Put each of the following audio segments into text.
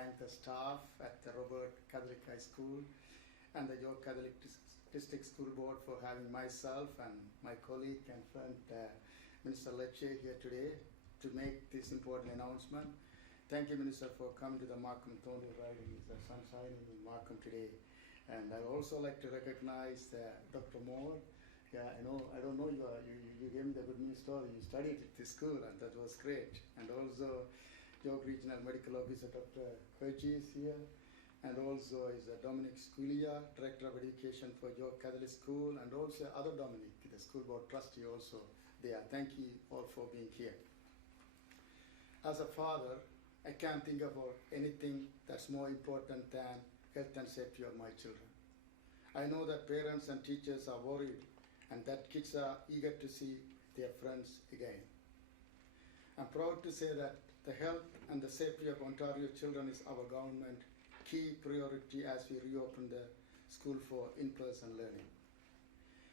thank the staff at the Robert Catholic High School and the York Catholic District School Board for having myself and my colleague and friend Minister Lecce here today to make this important announcement. Thank you, Minister, for coming to the Markham-Thornhill riding. It's the sun shining in Markham today. And I also like to recognize Dr. Moore. Yeah, I don't know you gave me the good news story. You studied at this school, and that was great. And also, York Regional Medical Officer Dr. Kurji is here, and also is Dominic Sculia, Director of Education for York Catholic School, and also other Dominic, the school board trustee also there. Thank you all for being here. As a father, I can't think of anything that's more important than health and safety of my children. I know that parents and teachers are worried and that kids are eager to see their friends again. I'm proud to say that the health and the safety of Ontario children is our government key priority as we reopen the school for in-person learning.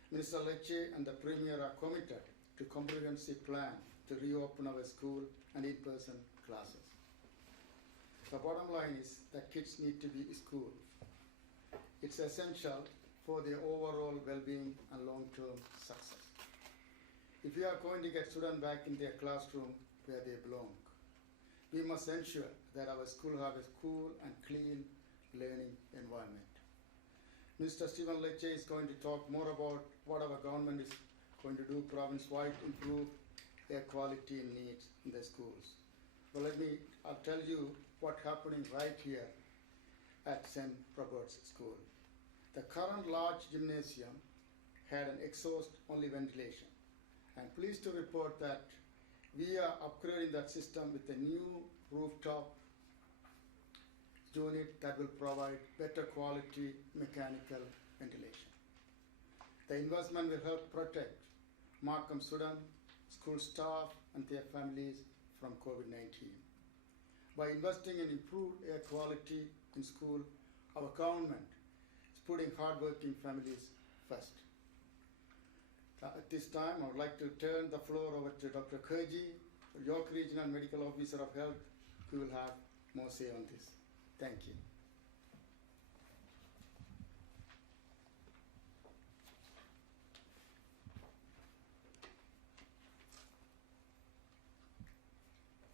Minister Lecce and the Premier are committed to a comprehensive plan to reopen our school and in-person classes. The bottom line is that kids need to be in school. It's essential for their overall well-being and long-term success. If we are going to get students back in their classroom where they belong, we must ensure that our school have a cool and clean learning environment. Mr. Stephen Lecce is going to talk more about what our government is going to do province-wide to improve air quality and needs in the schools. But I'll tell you what's happening right here at St. Robert's School. The current large gymnasium had an exhaust-only ventilation. I'm pleased to report that we are upgrading that system with a new rooftop unit that will provide better quality mechanical ventilation. The investment will help protect Markham students, school staff, and their families from COVID-19. By investing in improved air quality in school, our government is putting hardworking families first. At this time, I would like to turn the floor over to Dr. Kurji, York Regional Medical Officer of Health, who will have more say on this. Thank you.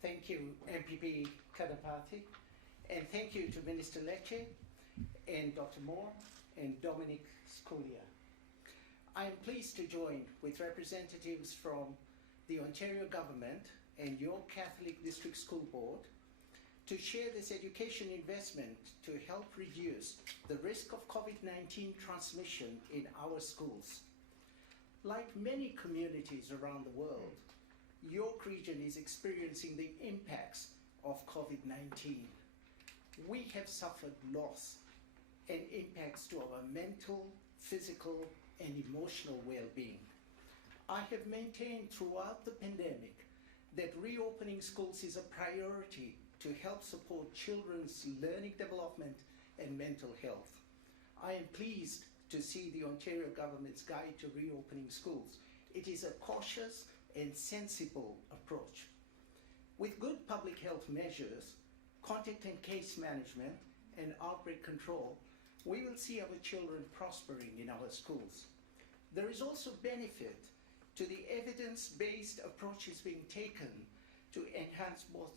Thank you, MPP Kanapathi, and thank you to Minister Lecce and Dr. Moore and Dominic Sculia. I am pleased to join with representatives from the Ontario Government and York Catholic District School Board to share this education investment to help reduce the risk of COVID-19 transmission in our schools. Like many communities around the world, York Region is experiencing the impacts of COVID-19. We have suffered loss and impacts to our mental, physical, and emotional well-being. I have maintained throughout the pandemic that reopening schools is a priority to help support children's learning development and mental health. I am pleased to see the Ontario government's guide to reopening schools. It is a cautious and sensible approach. With good public health measures, contact and case management, and outbreak control, we will see our children prospering in our schools. There is also benefit to the evidence-based approaches being taken to enhance both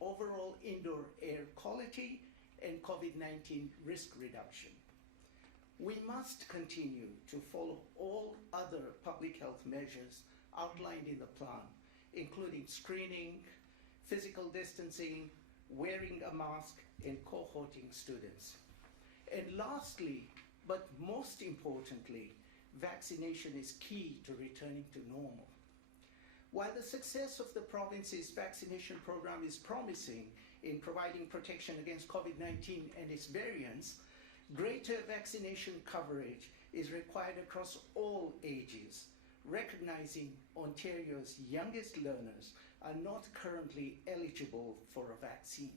overall indoor air quality and COVID-19 risk reduction. We must continue to follow all other public health measures outlined in the plan, including screening, physical distancing, wearing a mask, and cohorting students. And lastly, but most importantly, vaccination is key to returning to normal. While the success of the province's vaccination program is promising in providing protection against COVID-19 and its variants, greater vaccination coverage is required across all ages, recognizing Ontario's youngest learners are not currently eligible for a vaccine.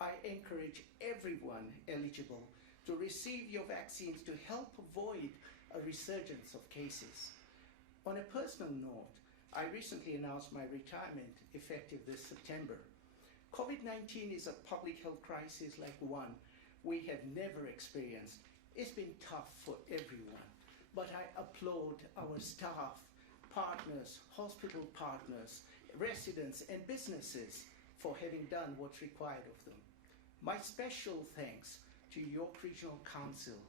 I encourage everyone eligible to receive your vaccines to help avoid a resurgence of cases. On a personal note, I recently announced my retirement effective this September. COVID-19 is a public health crisis like one we have never experienced. It's been tough for everyone, but I applaud our staff, partners, hospital partners, residents and businesses for having done what's required of them. My special thanks to York Regional Council,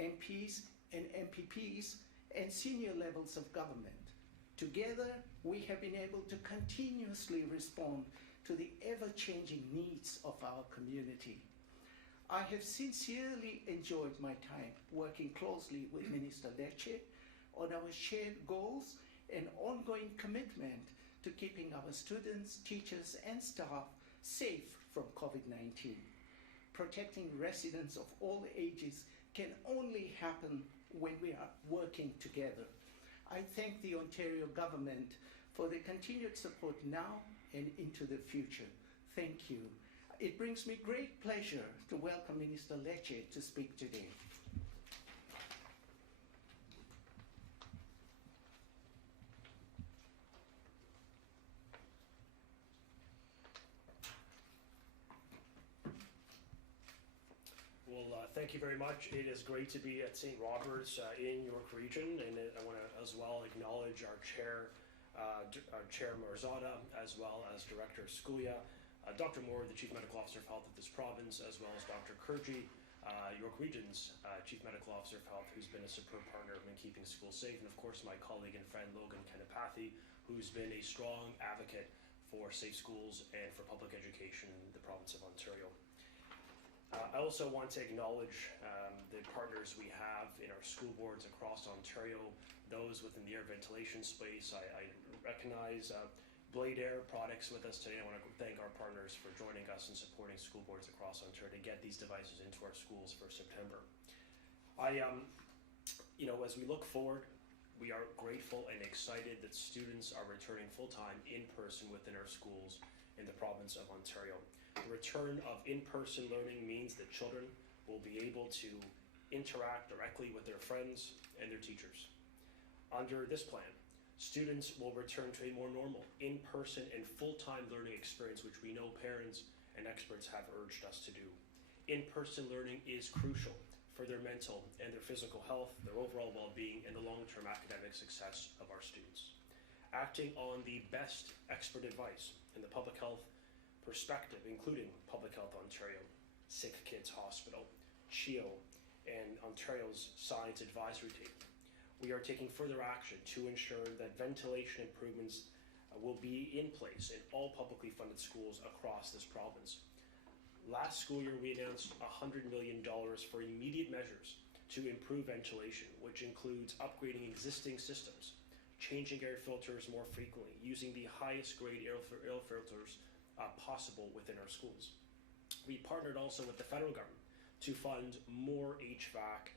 MPs and MPPs and senior levels of government. Together, we have been able to continuously respond to the ever-changing needs of our community. I have sincerely enjoyed my time working closely with Minister Lecce on our shared goals and ongoing commitment to keeping our students, teachers and staff safe from COVID-19. Protecting residents of all ages can only happen when we are working together. I thank the Ontario government for their continued support now and into the future. Thank you. It brings me great pleasure to welcome Minister Lecce to speak today. Well, thank you very much. It is great to be at St. Robert's in York Region, and I want to as well acknowledge our Chair Marzada, as well as Director Sculia, Dr. Moore, the Chief Medical Officer of Health of this province, as well as Dr. Kurji, York Region's Chief Medical Officer of Health, who's been a superb partner in keeping schools safe, and of course my colleague and friend Logan Kanapathi, who's been a strong advocate for safe schools and for public education in the province of Ontario. I also want to acknowledge the partners we have in our school boards across Ontario, those within the air ventilation space. I recognize Blade Air Products with us today. I want to thank our partners for joining us and supporting school boards across Ontario to get these devices into our schools for September. As we look forward, we are grateful and excited that students are returning full-time in person within our schools in the province of Ontario. The return of in-person learning means that children will be able to interact directly with their friends and their teachers. Under this plan, students will return to a more normal in-person and full-time learning experience, which we know parents and experts have urged us to do. In-person learning is crucial for their mental and their physical health, their overall well-being, and the long-term academic success of our students. Acting on the best expert advice in the public health perspective, including Public Health Ontario, Sick Kids Hospital, CHEO, and Ontario's Science Advisory Team, we are taking further action to ensure that ventilation improvements will be in place in all publicly funded schools across this province. Last school year, we announced $100 million for immediate measures to improve ventilation, which includes upgrading existing systems, changing air filters more frequently, using the highest grade air filters possible within our schools. We partnered also with the federal government to fund more HVAC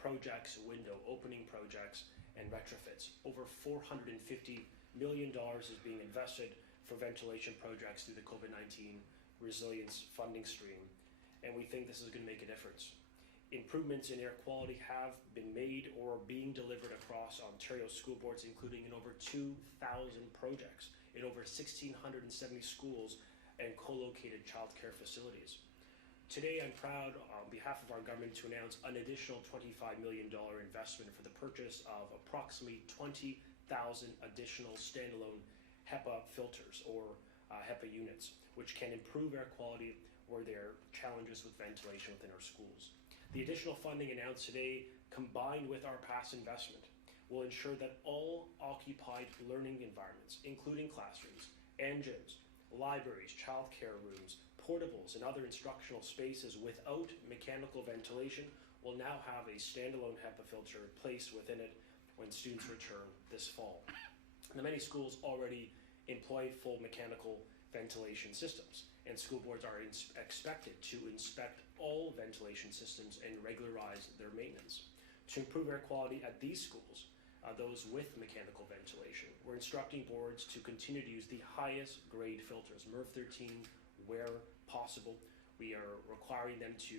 projects, window opening projects, and retrofits. Over $450 million is being invested for ventilation projects through the COVID-19 resilience funding stream, and we think this is going to make a difference. Improvements in air quality have been made or are being delivered across Ontario school boards, including in over 2,000 projects in over 1,670 schools and co-located childcare facilities. Today, I'm proud on behalf of our government to announce an additional $25 million investment for the purchase of approximately 20,000 additional standalone HEPA filters or HEPA units, which can improve air quality where there are challenges with ventilation within our schools. The additional funding announced today, combined with our past investment, will ensure that all occupied learning environments, including classrooms and gyms, libraries, childcare rooms, portables, and other instructional spaces without mechanical ventilation will now have a standalone HEPA filter placed within it when students return this fall. Now, many schools already employ full mechanical ventilation systems, and school boards are expected to inspect all ventilation systems and regularize their maintenance. To improve air quality at these schools, those with mechanical ventilation, we're instructing boards to continue to use the highest grade filters, MERV 13, where possible. We are requiring them to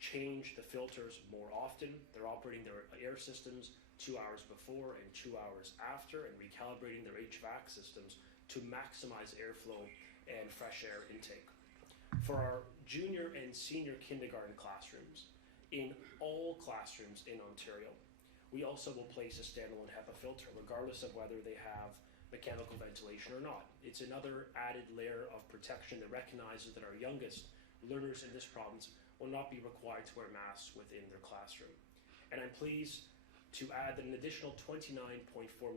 change the filters more often. They're operating their air systems 2 hours before and 2 hours after, and recalibrating their HVAC systems to maximize airflow and fresh air intake. For our junior and senior kindergarten classrooms, in all classrooms in Ontario, we also will place a standalone HEPA filter, regardless of whether they have mechanical ventilation or not. It's another added layer of protection that recognizes that our youngest learners in this province will not be required to wear masks within their classroom. And I'm pleased to add that an additional $29.4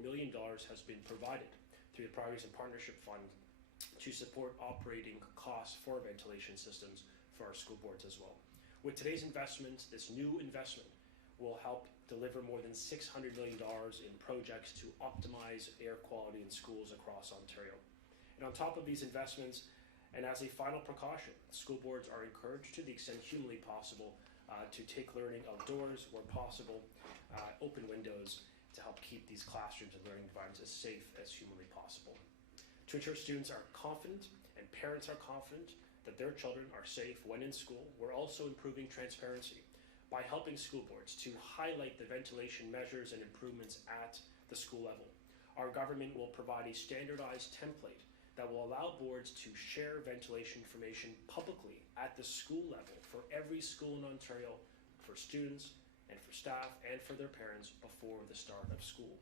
million has been provided through the Priorities and Partnership Fund to support operating costs for ventilation systems for our school boards as well. With today's investment, this new investment will help deliver more than $600 million in projects to optimize air quality in schools across Ontario. And on top of these investments, and as a final precaution, school boards are encouraged to the extent humanly possible to take learning outdoors where possible, open windows to help keep these classrooms and learning environments as safe as humanly possible. To ensure students are confident and parents are confident that their children are safe when in school, we're also improving transparency by helping school boards to highlight the ventilation measures and improvements at the school level. Our government will provide a standardized template that will allow boards to share ventilation information publicly at the school level for every school in Ontario, for students and for staff and for their parents before the start of school.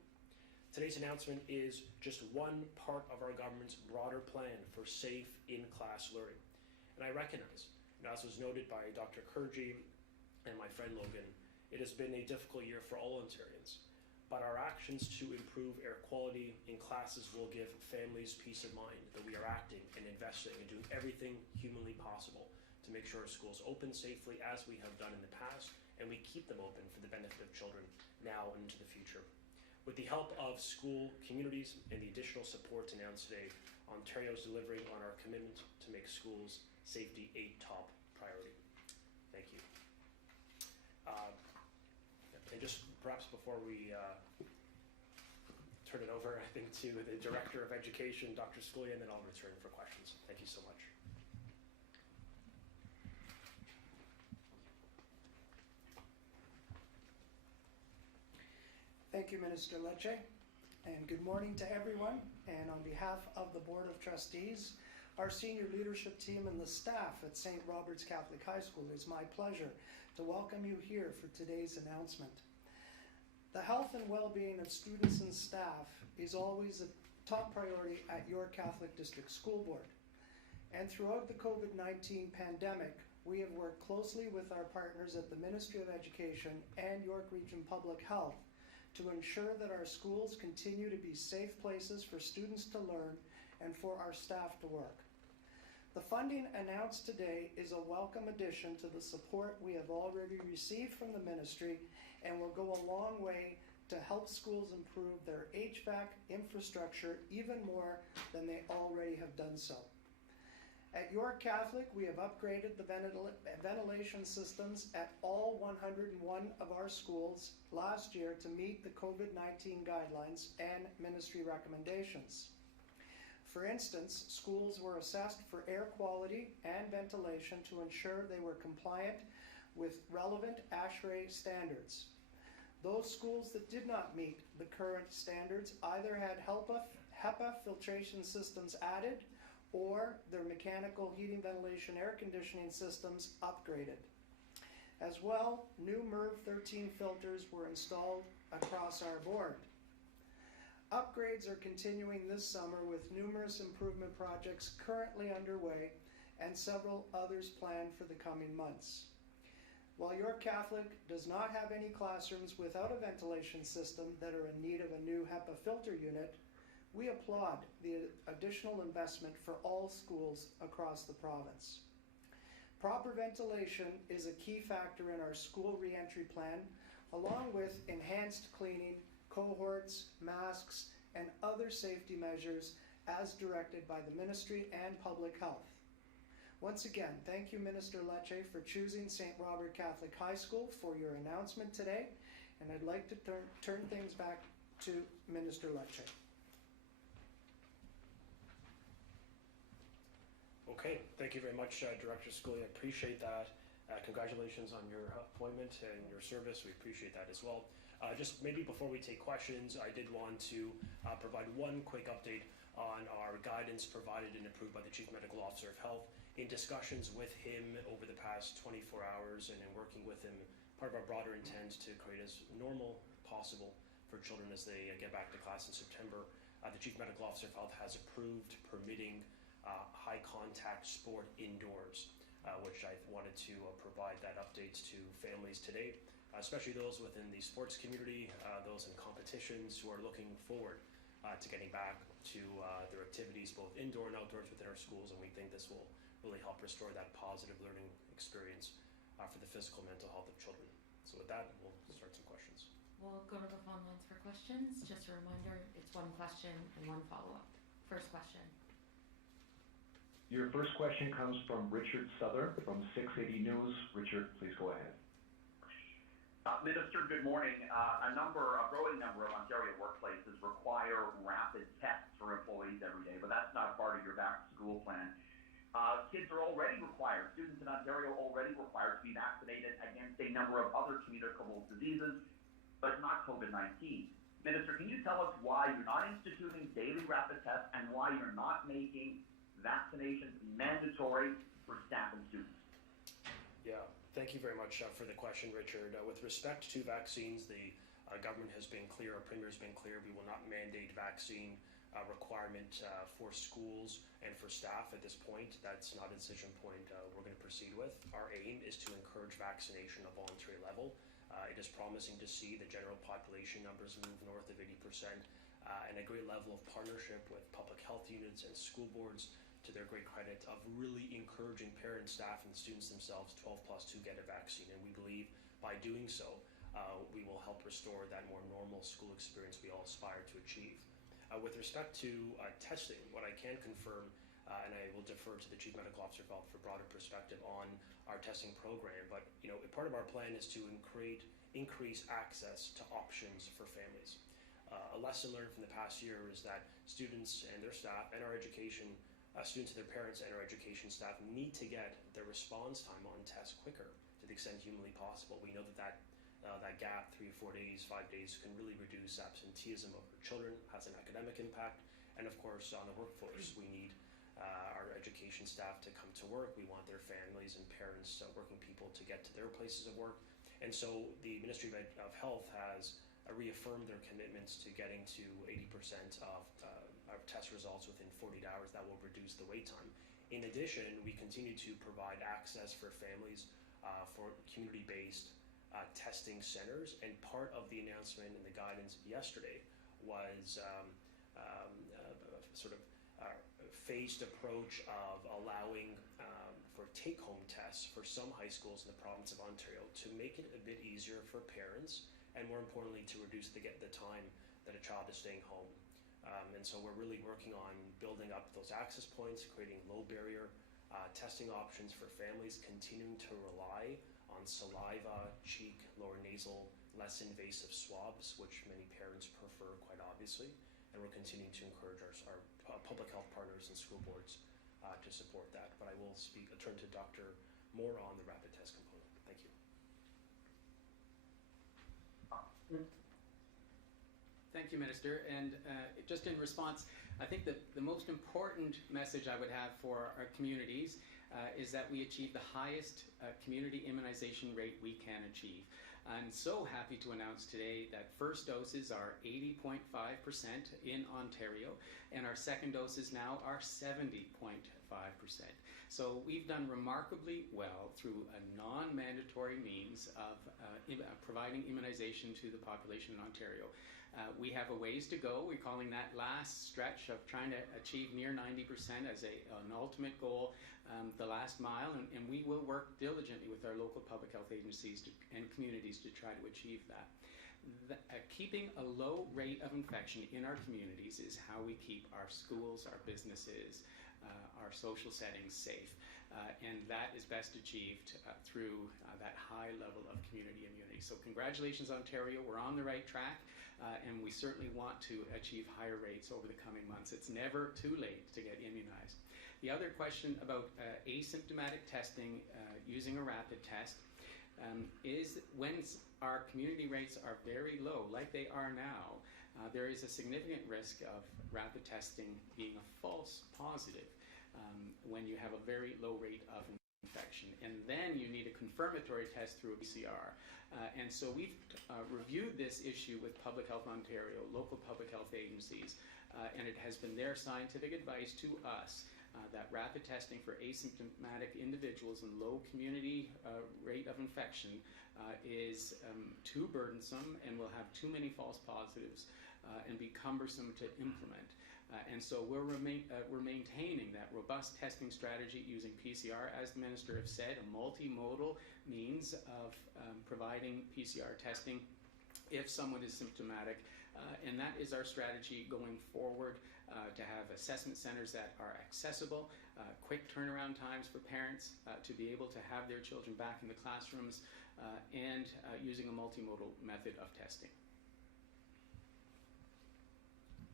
Today's announcement is just one part of our government's broader plan for safe in-class learning. And I recognize, as was noted by Dr. Kurji and my friend Logan, it has been a difficult year for all Ontarians. But our actions to improve air quality in classes will give families peace of mind that we are acting and investing and doing everything humanly possible to make sure our schools open safely as we have done in the past, and we keep them open for the benefit of children now and into the future. With the help of school communities and the additional support announced today, Ontario is delivering on our commitment to make schools safety a top priority. Thank you. And just perhaps before we turn it over, I think, to the Director of Education, Dr. Scully, and then I'll return for questions. Thank you so much. Thank you, Minister Lecce, and good morning to everyone. And on behalf of the Board of Trustees, our senior leadership team, and the staff at St. Robert's Catholic High School, it is my pleasure to welcome you here for today's announcement. The health and well-being of students and staff is always a top priority at York Catholic District School Board. And throughout the COVID-19 pandemic, we have worked closely with our partners at the Ministry of Education and York Region Public Health to ensure that our schools continue to be safe places for students to learn and for our staff to work. The funding announced today is a welcome addition to the support we have already received from the ministry and will go a long way to help schools improve their HVAC infrastructure even more than they already have done so. At York Catholic, we have upgraded the ventilation systems at all 101 of our schools last year to meet the COVID-19 guidelines and ministry recommendations. For instance, schools were assessed for air quality and ventilation to ensure they were compliant with relevant ASHRAE standards. Those schools that did not meet the current standards either had HEPA filtration systems added or their mechanical heating, ventilation, air conditioning systems upgraded. As well, new MERV 13 filters were installed across our board. Upgrades are continuing this summer with numerous improvement projects currently underway and several others planned for the coming months. While York Catholic does not have any classrooms without a ventilation system that are in need of a new HEPA filter unit, we applaud the additional investment for all schools across the province. Proper ventilation is a key factor in our school reentry plan, along with enhanced cleaning, cohorts, masks, and other safety measures as directed by the Ministry and Public Health. Once again, thank you, Minister Lecce, for choosing St. Robert Catholic High School for your announcement today, and I'd like to turn things back to Minister Lecce. Okay, thank you very much, Director Scully. I appreciate that. Congratulations on your appointment and your service. We appreciate that as well. Just maybe before we take questions, I did want to provide one quick update on our guidance provided and approved by the Chief Medical Officer of Health In discussions with him over the past 24 hours and in working with him, part of our broader intent to create as normal possible for children as they get back to class in September, the Chief Medical Officer of Health has approved permitting high contact sport indoors, which I wanted to provide that update to families today, especially those within the sports community, those in competitions who are looking forward to getting back to their activities both indoor and outdoors within our schools, and we think this will really help restore that positive learning experience for the physical and mental health of children. So with that, we'll start some questions. We'll go to the phone lines for questions. Just a reminder, it's one question and one follow-up. First question. Your first question comes from Richard Souther from 680 News. Richard, please go ahead. Minister, good morning. A growing number of Ontario workplaces require rapid tests for employees every day, but that's not part of your back-to-school plan. Kids are already required, students in Ontario already required to be vaccinated against a number of other communicable diseases, but not COVID-19. Minister, can you tell us why you're not instituting daily rapid tests and why you're not making vaccinations mandatory for staff and students? Yeah, thank you very much for the question, Richard. With respect to vaccines, the government has been clear, our Premier has been clear, we will not mandate vaccine requirement for schools and for staff at this point. That's not a decision point we're going to proceed with. Our aim is to encourage vaccination at voluntary level. It is promising to see the general population numbers move north of 80% and a great level of partnership with public health units and school boards, to their great credit, of really encouraging parents, staff, and students themselves 12 plus to get a vaccine. And we believe by doing so, we will help restore that more normal school experience we all aspire to achieve. With respect to testing, what I can confirm, and I will defer to the Chief Medical Officer for broader perspective on our testing program, but part of our plan is to increase access to options for families. A lesson learned from the past year is that students and their staff and our education, students and their parents and our education staff need to get their response time on tests quicker to the extent humanly possible. We know that gap, 3 or 4 days, 5 days, can really reduce absenteeism of our children, has an academic impact, and of course on the workforce. We need our education staff to come to work. We want their families and parents, working people, to get to their places of work. And so the Ministry of Health has reaffirmed their commitments to getting to 80% of our test results within 48 hours. That will reduce the wait time. In addition, we continue to provide access for families for community-based testing centers, and part of the announcement and the guidance yesterday was sort of phased approach of allowing for take-home tests for some high schools in the province of Ontario to make it a bit easier for parents, and more importantly to reduce the time that a child is staying home. And so we're really working on building up those access points, creating low barrier testing options for families, continuing to rely on saliva, cheek, lower nasal, less invasive swabs, which many parents prefer, quite obviously. And we're continuing to encourage our public health partners and school boards to support that. But I will turn to Dr. Moore on the rapid test component. Thank you. Thank you, Minister. And just in response, I think that the most important message I would have for our communities is that we achieve the highest community immunization rate we can achieve. I'm so happy to announce today that first doses are 80.5% in Ontario, and our second doses now are 70.5%. So we've done remarkably well through a non-mandatory means of providing immunization to the population in Ontario. We have a ways to go. We're calling that last stretch of trying to achieve near 90% as an ultimate goal, the last mile, and we will work diligently with our local public health agencies and communities to try to achieve that. Keeping a low rate of infection in our communities is how we keep our schools, our businesses, our social settings safe, and that is best achieved through that high level of community immunity. So congratulations, Ontario, we're on the right track. And we certainly want to achieve higher rates over the coming months. It's never too late to get immunized. The other question about asymptomatic testing using a rapid test is when our community rates are very low, like they are now, there is a significant risk of rapid testing being a false positive. when you have a very low rate of infection. And then you need a confirmatory test through a PCR. And so we've reviewed this issue with Public Health Ontario, local public health agencies, and it has been their scientific advice to us that rapid testing for asymptomatic individuals in low community rate of infection is too burdensome and will have too many false positives and be cumbersome to implement. And so we're maintaining that robust testing strategy using PCR, as the Minister has said, a multimodal means of providing PCR testing if someone is symptomatic. And that is our strategy going forward, to have assessment centers that are accessible, quick turnaround times for parents to be able to have their children back in the classrooms, and using a multimodal method of testing.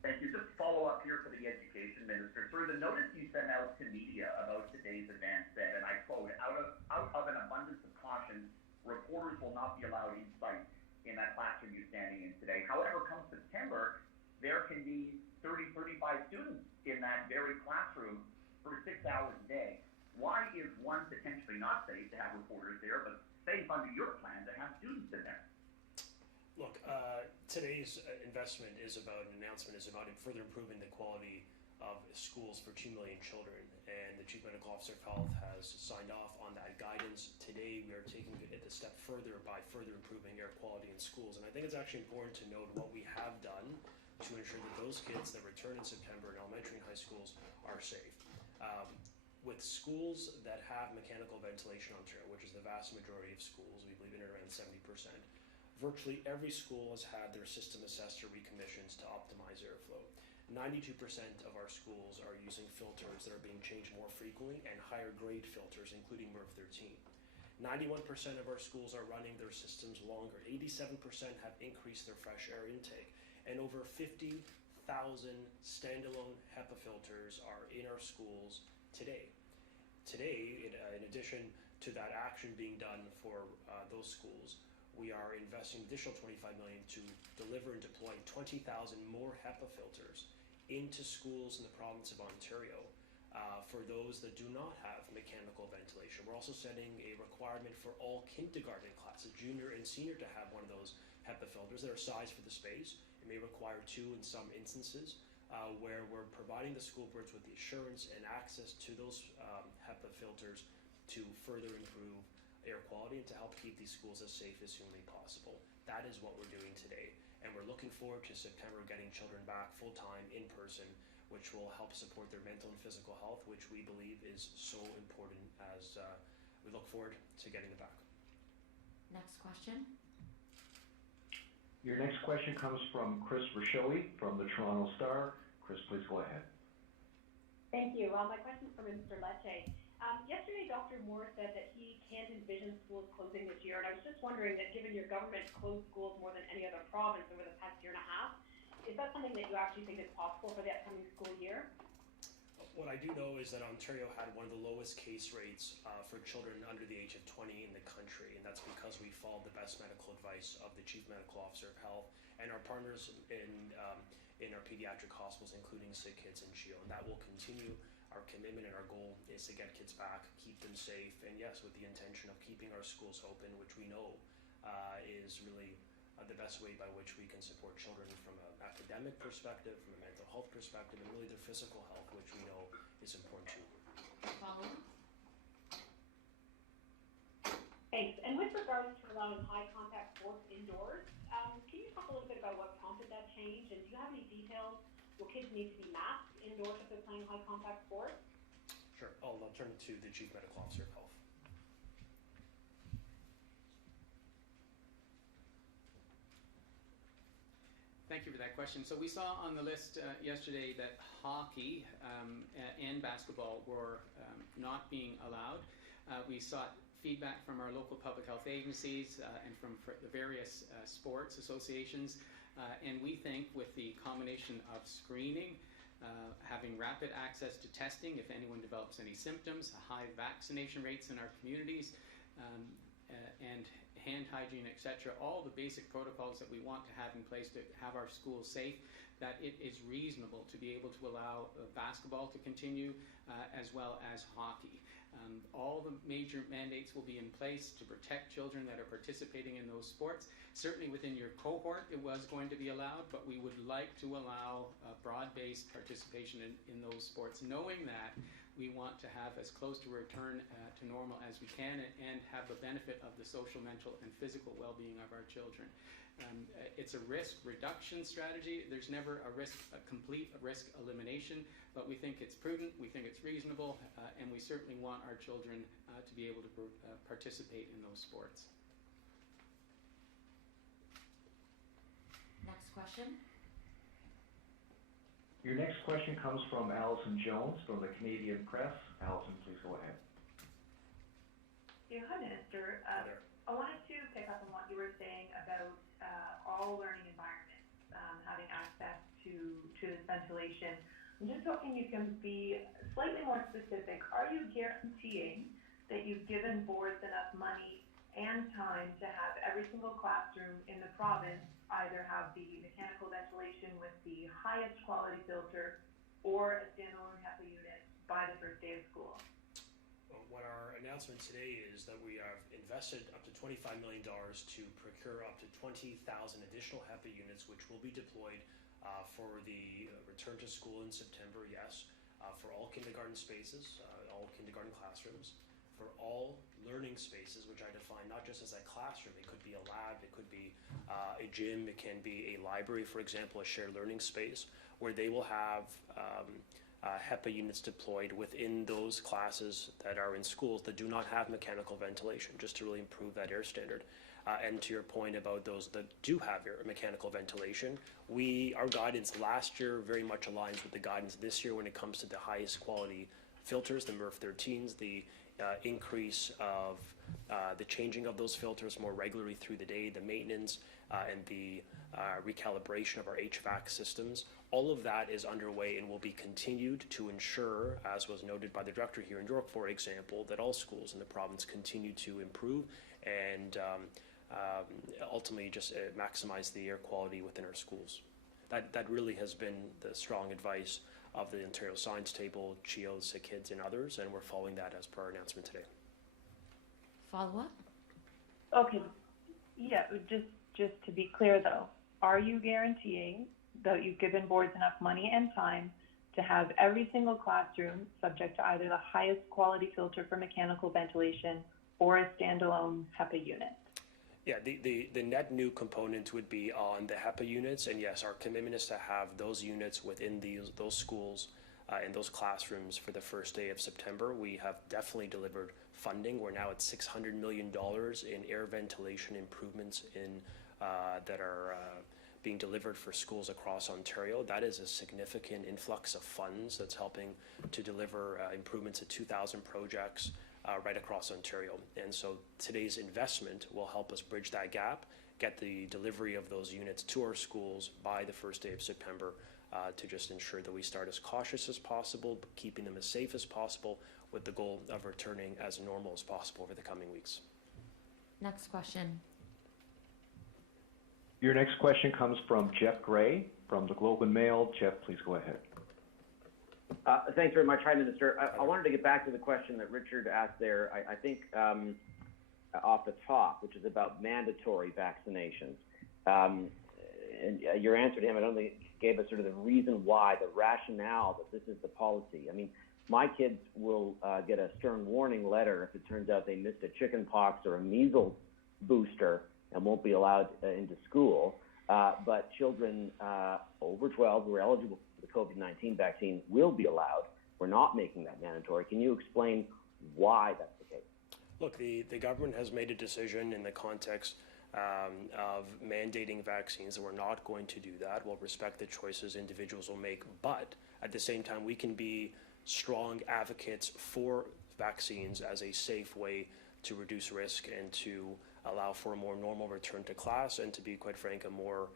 Thank you. Just follow up here for the Education Minister. Through the notice you sent out to media about today's event said, and I quote, out of an abundance of caution, reporters will not be allowed insight in that classroom you're standing in today. However, come September, there can be 30, 35 students in that very classroom for 6 hours a day. Why is one potentially not safe to have reporters there, but safe under your plan to have students in there? Look, today's investment is about, an announcement is about further improving the quality of schools for 2 million children, and the Chief Medical Officer of Health has signed off on that guidance. Today we are taking it a step further by further improving air quality in schools, and I think it's actually important to note what we have done to ensure that those kids that return in September in elementary and high schools are safe. With schools that have mechanical ventilation in Ontario, which is the vast majority of schools, we believe in around 70%, virtually every school has had their system assessed or recommissioned to optimize airflow. 92% of our schools are using filters that are being changed more frequently and higher grade filters, including MERV 13. 91% of our schools are running their systems longer. 87% have increased their fresh air intake. And over 50,000 standalone HEPA filters are in our schools today. Today, in addition to that action being done for those schools, we are investing additional $25 million to deliver and deploy 20,000 more HEPA filters into schools in the province of Ontario for those that do not have mechanical ventilation. We're also setting a requirement for all kindergarten classes, junior and senior, to have one of those HEPA filters that are sized for the space. It may require 2 in some instances, where we're providing the school boards with the assurance and access to those HEPA filters to further improve air quality and to help keep these schools as safe as humanly possible. That is what we're doing today, and we're looking forward to September getting children back full-time in person, which will help support their mental and physical health, which we believe is so important as we look forward to getting them back. Next question. Your next question comes from Chris Rochelle from the Toronto Star. Chris, please go ahead. Thank you. My question is for Minister Lecce. Yesterday, Dr. Moore said that he can't envision schools closing this year, and I was just wondering that given your government closed schools more than any other province over the past year and a half, is that something that you actually think is possible for the upcoming school year? What I do know is that Ontario had one of the lowest case rates for children under the age of 20 in the country, and that's because we followed the best medical advice of the Chief Medical Officer of Health and our partners in our pediatric hospitals, including Sick Kids and CHEO, and that will continue. Our commitment and our goal is to get kids back, keep them safe, and yes, with the intention of keeping our schools open, which we know is really the best way by which we can support children from an academic perspective, from a mental health perspective, and really their physical health, which we know is important too. Follow up. Thanks. And with regards to allowing high contact sports indoors, can you talk a little bit about what prompted that change? And do you have any details? Will kids need to be masked indoors if they're playing high contact sports? Sure. I'll turn it to the Chief Medical Officer of Health. Thank you for that question. So we saw on the list yesterday that hockey and basketball were not being allowed. We sought feedback from our local public health agencies and from the various sports associations. And we think with the combination of screening, having rapid access to testing if anyone develops any symptoms, high vaccination rates in our communities, and hand hygiene, etc., all the basic protocols that we want to have in place to have our schools safe, that it is reasonable to be able to allow basketball to continue as well as hockey. All the major mandates will be in place to protect children that are participating in those sports. Certainly within your cohort it was going to be allowed, but we would like to allow broad-based participation in those sports, knowing that we want to have as close to return to normal as we can and have the benefit of the social, mental, and physical well-being of our children. It's a risk reduction strategy. There's never a complete risk elimination, but we think it's prudent, we think it's reasonable, and we certainly want our children to be able to participate in those sports. Next question. Your next question comes from Alison Jones from the Canadian Press. Alison, please go ahead. Yeah, hi, Minister. Hi there. I wanted to pick up on what you were saying about all learning environments having access to this ventilation. I'm just hoping you can be slightly more specific. Are you guaranteeing that you've given boards enough money and time to have every single classroom in the province either have the mechanical ventilation with the highest quality filter or a standalone HEPA unit by the first day of school? What our announcement today is that we have invested up to $25 million to procure up to 20,000 additional HEPA units, which will be deployed for the return to school in September, yes, for all kindergarten spaces, all kindergarten classrooms, for all learning spaces, which I define not just as a classroom. It could be a lab, it could be a gym, it can be a library, for example, a shared learning space, where they will have HEPA units deployed within those classes that are in schools that do not have mechanical ventilation, just to really improve that air standard. And to your point about those that do have mechanical ventilation, our guidance last year very much aligns with the guidance this year when it comes to the highest quality filters, the MERV 13s, the increase of the changing of those filters more regularly through the day, the maintenance and the recalibration of our HVAC systems. All of that is underway and will be continued to ensure, as was noted by the director here in York, for example, that all schools in the province continue to improve and ultimately just maximize the air quality within our schools. That really has been the strong advice of the Ontario Science Table, CHEO, Sick Kids, and others, and we're following that as per our announcement today. Follow up? Okay. Yeah, just to be clear though, are you guaranteeing that you've given boards enough money and time to have every single classroom subject to either the highest quality filter for mechanical ventilation or a standalone HEPA unit? Yeah, the net new component would be on the HEPA units, and yes, our commitment is to have those units within those schools and those classrooms for the first day of September. We have definitely delivered funding. We're now at $600 million in air ventilation improvements that are being delivered for schools across Ontario. That is a significant influx of funds that's helping to deliver improvements to 2,000 projects right across Ontario. And so today's investment will help us bridge that gap, get the delivery of those units to our schools by the first day of September to just ensure that we start as cautious as possible, but keeping them as safe as possible with the goal of returning as normal as possible over the coming weeks. Next question. Your next question comes from Jeff Gray from the Globe and Mail. Jeff, please go ahead. Thanks very much. Hi, Minister. I wanted to get back to the question that Richard asked there, I think off the top, which is about mandatory vaccinations. And your answer to him, I don't think gave us sort of the reason why, the rationale that this is the policy. I mean, my kids will get a stern warning letter if it turns out they missed a chicken pox or a measles booster and won't be allowed into school. But children over 12 who are eligible for the COVID-19 vaccine will be allowed. We're not making that mandatory. Can you explain why that's the case? Look, the government has made a decision in the context of mandating vaccines, and we're not going to do that. We'll respect the choices individuals will make, but at the same time, we can be strong advocates for vaccines as a safe way to reduce risk and to allow for a more normal return to class and to be, quite frank, a more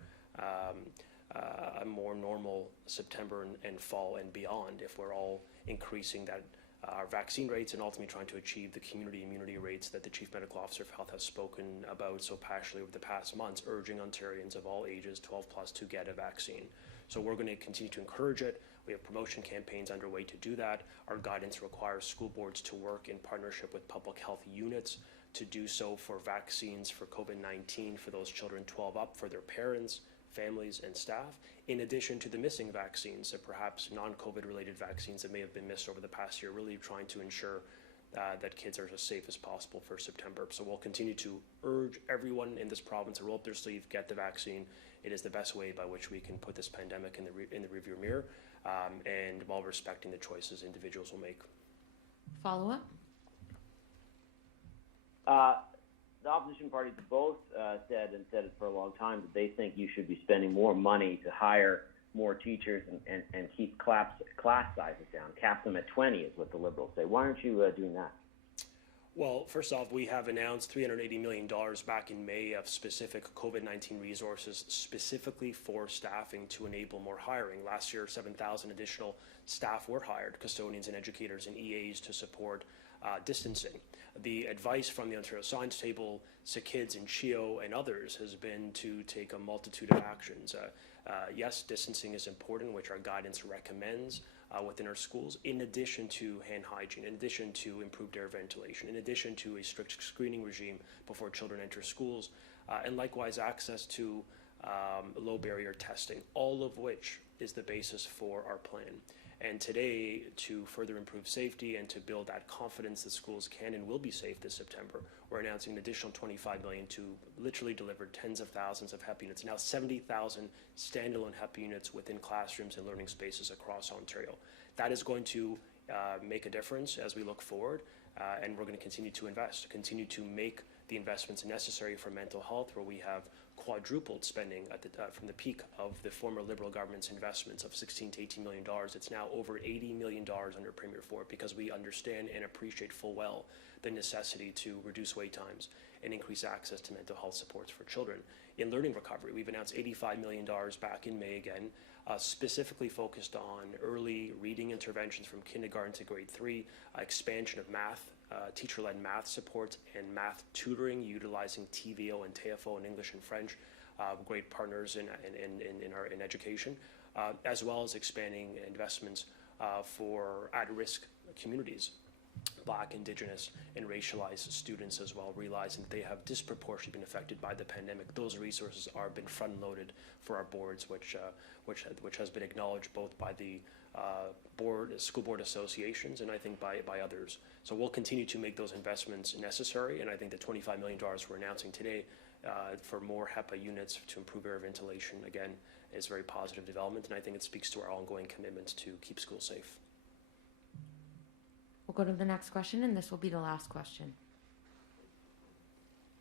normal September and fall and beyond if we're all increasing that our vaccine rates, and ultimately trying to achieve the community immunity rates that the Chief Medical Officer of Health has spoken about so passionately over the past months, urging Ontarians of all ages, 12 plus, to get a vaccine. So we're going to continue to encourage it. We have promotion campaigns underway to do that. Our guidance requires school boards to work in partnership with public health units to do so for vaccines for COVID-19 for those children 12 up, for their parents, families, and staff, in addition to the missing vaccines, perhaps non-COVID related vaccines that may have been missed over the past year, really trying to ensure that kids are as safe as possible for September. So we'll continue to urge everyone in this province to roll up their sleeve, get the vaccine. It is the best way by which we can put this pandemic in the rearview mirror, and while respecting the choices individuals will make. Follow-up? The opposition parties both said it for a long time that they think you should be spending more money to hire more teachers and keep class sizes down. Cap them at 20 is what the Liberals say. Why aren't you doing that? Well, first off, we have announced $380 million back in May of specific COVID-19 resources specifically for staffing to enable more hiring. Last year, 7,000 additional staff were hired, custodians and educators and EAs to support distancing. The advice from the Ontario Science Table, SICKIDS and CHEO and others has been to take a multitude of actions. Yes, distancing is important, which our guidance recommends within our schools, in addition to hand hygiene, in addition to improved air ventilation, in addition to a strict screening regime before children enter schools, and likewise access to low barrier testing, all of which is the basis for our plan. And today, to further improve safety and to build that confidence that schools can and will be safe this September, we're announcing an additional $25 million to literally deliver tens of thousands of HEP units, now 70,000 standalone HEP units within classrooms and learning spaces across Ontario. That is going to make a difference as we look forward, and we're going to continue to invest, continue to make the investments necessary for mental health, where we have quadrupled spending at from the peak of the former Liberal government's investments of $16 to $18 million. It's now over $80 million under Premier Ford, because we understand and appreciate full well the necessity to reduce wait times and increase access to mental health supports for children. In learning recovery, we've announced $85 million back in May again, specifically focused on early reading interventions from kindergarten to grade 3, expansion of math, teacher-led math supports and math tutoring utilizing TVO and TFO in English and French, great partners in education, as well as expanding investments for at-risk communities, Black, Indigenous, and racialized students as well, realizing that they have disproportionately been affected by the pandemic. Those resources are been front-loaded for our boards, which has been acknowledged both by the school board associations and I think by others. So we'll continue to make those investments necessary, and I think the $25 million we're announcing today for more HEPA units to improve air ventilation, again, is very positive development, and I think it speaks to our ongoing commitments to keep schools safe. We'll go to the next question, and this will be the last question.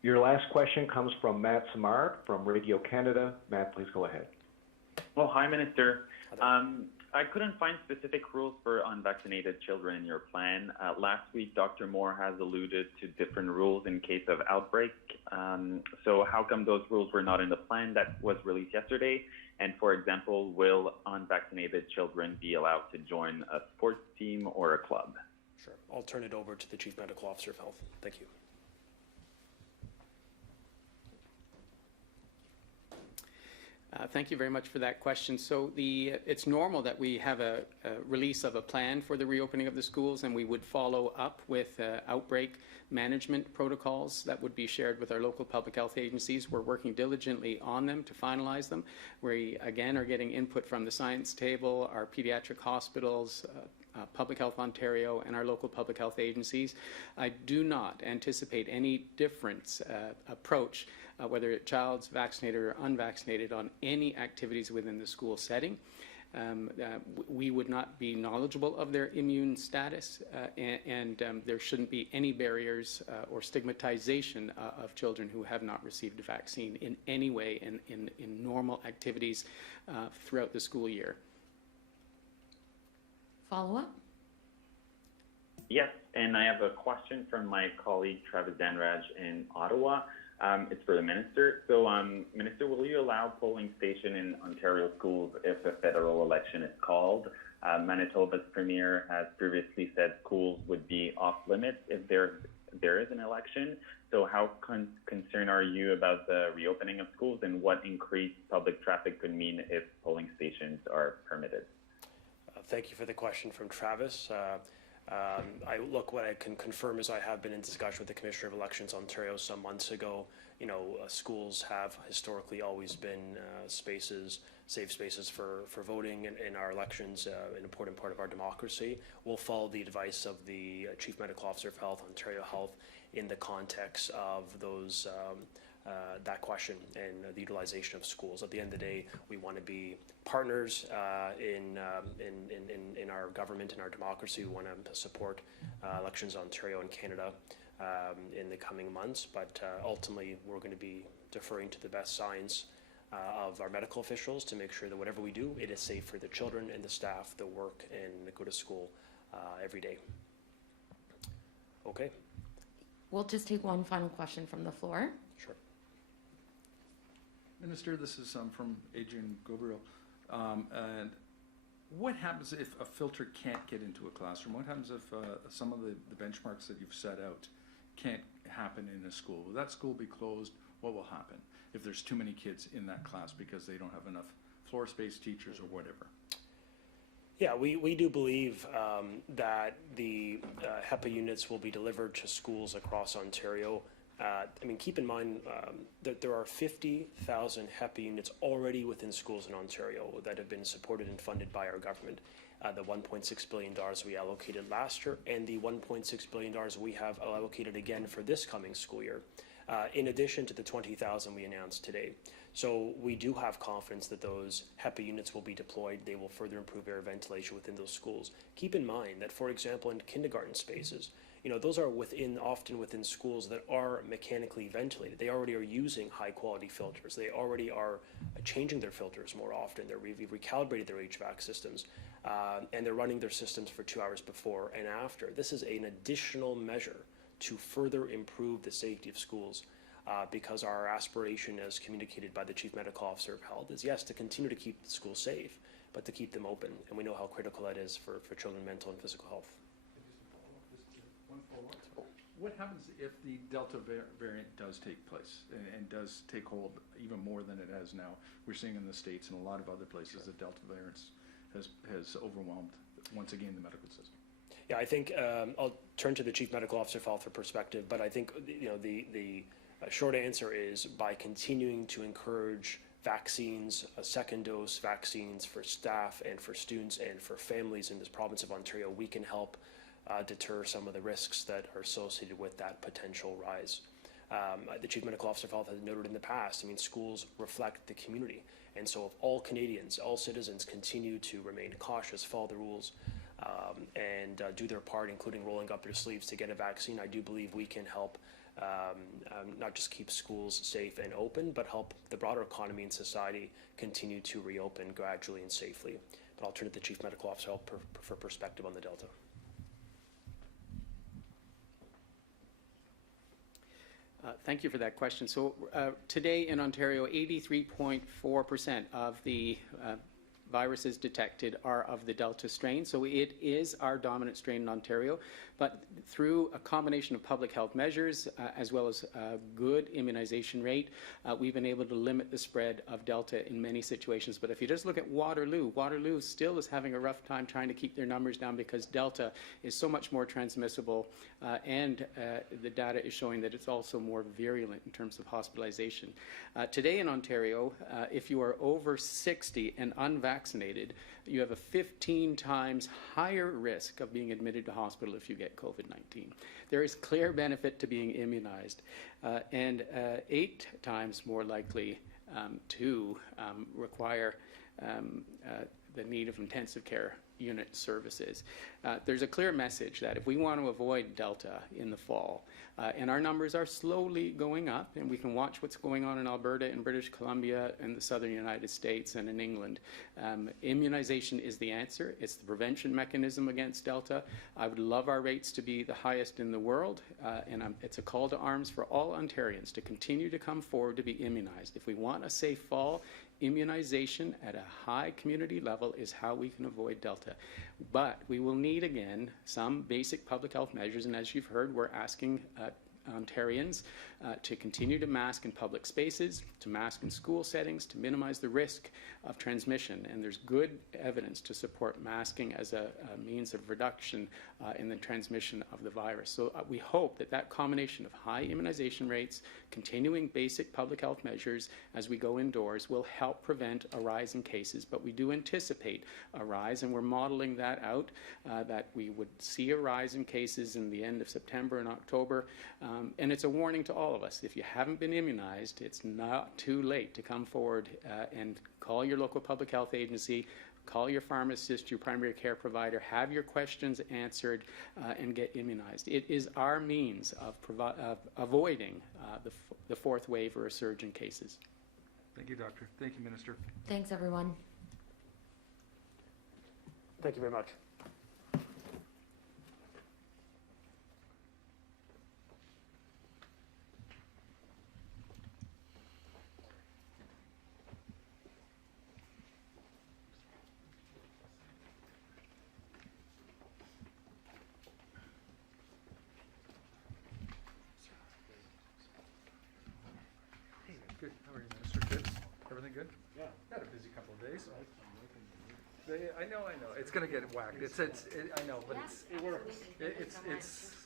Your last question comes from Matt Samard from Radio Canada. Matt, please go ahead. Well, hi, Minister. I couldn't find specific rules for unvaccinated children in your plan. Last week, Dr. Moore has alluded to different rules in case of outbreak. So how come those rules were not in the plan that was released yesterday? And for example, will unvaccinated children be allowed to join a sports team or a club? Sure. I'll turn it over to the Chief Medical Officer of Health. Thank you. Thank you very much for that question. So it's normal that we have a release of a plan for the reopening of the schools, and we would follow up with outbreak management protocols that would be shared with our local public health agencies. We're working diligently on them to finalize them. We, again, are getting input from the Science Table, our pediatric hospitals, Public Health Ontario, and our local public health agencies. I do not anticipate any different approach, whether a child's vaccinated or unvaccinated, on any activities within the school setting. We would not be knowledgeable of their immune status, and there shouldn't be any barriers or stigmatization of children who have not received a vaccine in any way in normal activities throughout the school year. Follow-up? Yes, and I have a question from my colleague Travis Danraj in Ottawa. It's for the Minister. So, Minister, will you allow polling station in Ontario schools if a federal election is called? Manitoba's premier has previously said schools would be off limits if there is an election. So how concerned are you about the reopening of schools, and what increased public traffic could mean if polling stations are permitted? Thank you for the question from Travis. What I can confirm is I have been in discussion with the Commissioner of Elections Ontario some months ago. Schools have historically always been safe spaces for voting in our elections, an important part of our democracy. We'll follow the advice of the Chief Medical Officer of Health, Ontario Health, in the context of those that question and the utilization of schools. At the end of the day, we want to be partners in our government and our democracy. We want to support Elections Ontario and Canada in the coming months, but ultimately we're going to be deferring to the best science of our medical officials to make sure that whatever we do, it is safe for the children and the staff that work and go to school every day. Okay. We'll just take one final question from the floor. Sure. Minister, this is from Adrian Gabriel. And what happens if a filter can't get into a classroom? What happens if some of the benchmarks that you've set out can't happen in a school? Will that school be closed? What will happen if there's too many kids in that class because they don't have enough floor space, teachers, or whatever? Yeah, we do believe that the HEPA units will be delivered to schools across Ontario. Keep in mind that there are 50,000 HEPA units already within schools in Ontario that have been supported and funded by our government. The $1.6 billion we allocated last year and the $1.6 billion we have allocated again for this coming school year, in addition to the 20,000 we announced today. So we do have confidence that those HEPA units will be deployed. They will further improve air ventilation within those schools. Keep in mind that, for example, in kindergarten spaces, those are often within schools that are mechanically ventilated. They already are using high quality filters. They already are changing their filters more often. They've recalibrated their HVAC systems, and they're running their systems for 2 hours before and after. This is an additional measure to further improve the safety of schools, because our aspiration, as communicated by the Chief Medical Officer of Health, is yes, to continue to keep the schools safe, but to keep them open. And we know how critical that is for children's mental and physical health. What happens if the Delta variant does take place and does take hold even more than it has now? We're seeing in the States and a lot of other places that Delta variant has overwhelmed, once again, the medical system. Yeah, I think I'll turn to the Chief Medical Officer of Health for perspective, but I think the short answer is by continuing to encourage vaccines, second dose vaccines for staff and for students and for families in this province of Ontario, we can help deter some of the risks that are associated with that potential rise. The Chief Medical Officer of Health has noted in the past, schools reflect the community. And so if all Canadians, all citizens continue to remain cautious, follow the rules, and do their part, including rolling up their sleeves to get a vaccine, I do believe we can help not just keep schools safe and open, but help the broader economy and society continue to reopen gradually and safely. But I'll turn to the Chief Medical Officer of Health for perspective on the Delta. Thank you for that question. So today in Ontario, 83.4% of the viruses detected are of the Delta strain. So it is our dominant strain in Ontario. But through a combination of public health measures, as well as a good immunization rate, we've been able to limit the spread of Delta in many situations. But if you just look at Waterloo still is having a rough time trying to keep their numbers down because Delta is so much more transmissible, and the data is showing that it's also more virulent in terms of hospitalization. Today in Ontario, if you are over 60 and unvaccinated, you have a 15 times higher risk of being admitted to hospital if you get COVID-19. There is clear benefit to being immunized, and 8 times more likely to require the need of intensive care unit services. There's a clear message that if we want to avoid Delta in the fall, and our numbers are slowly going up, and we can watch what's going on in Alberta and British Columbia and the southern United States and in England. Immunization is the answer. It's the prevention mechanism against Delta. I would love our rates to be the highest in the world, and it's a call to arms for all Ontarians to continue to come forward to be immunized. If we want a safe fall, immunization at a high community level is how we can avoid Delta. But we will need, again, some basic public health measures, and as you've heard, we're asking Ontarians to continue to mask in public spaces, to mask in school settings, to minimize the risk of transmission. And there's good evidence to support masking as a means of reduction in the transmission of the virus. So we hope that that combination of high immunization rates, continuing basic public health measures as we go indoors will help prevent a rise in cases. But we do anticipate a rise, and we're modeling that out, that we would see a rise in cases in the end of September and October. And it's a warning to all of us. If you haven't been immunized, it's not too late to come forward and call your local public health agency, call your pharmacist, your primary care provider, have your questions answered, and get immunized. It is our means of avoiding the fourth wave or a surge in cases. Thank you, Doctor. Thank you, Minister. Thanks, everyone. Thank you very much. Good. How are you, Minister? Good? Everything good? Yeah. Had a busy couple of days. I know. It's going to get whacked. I know, but Yes, it works. absolutely. Thank you so much.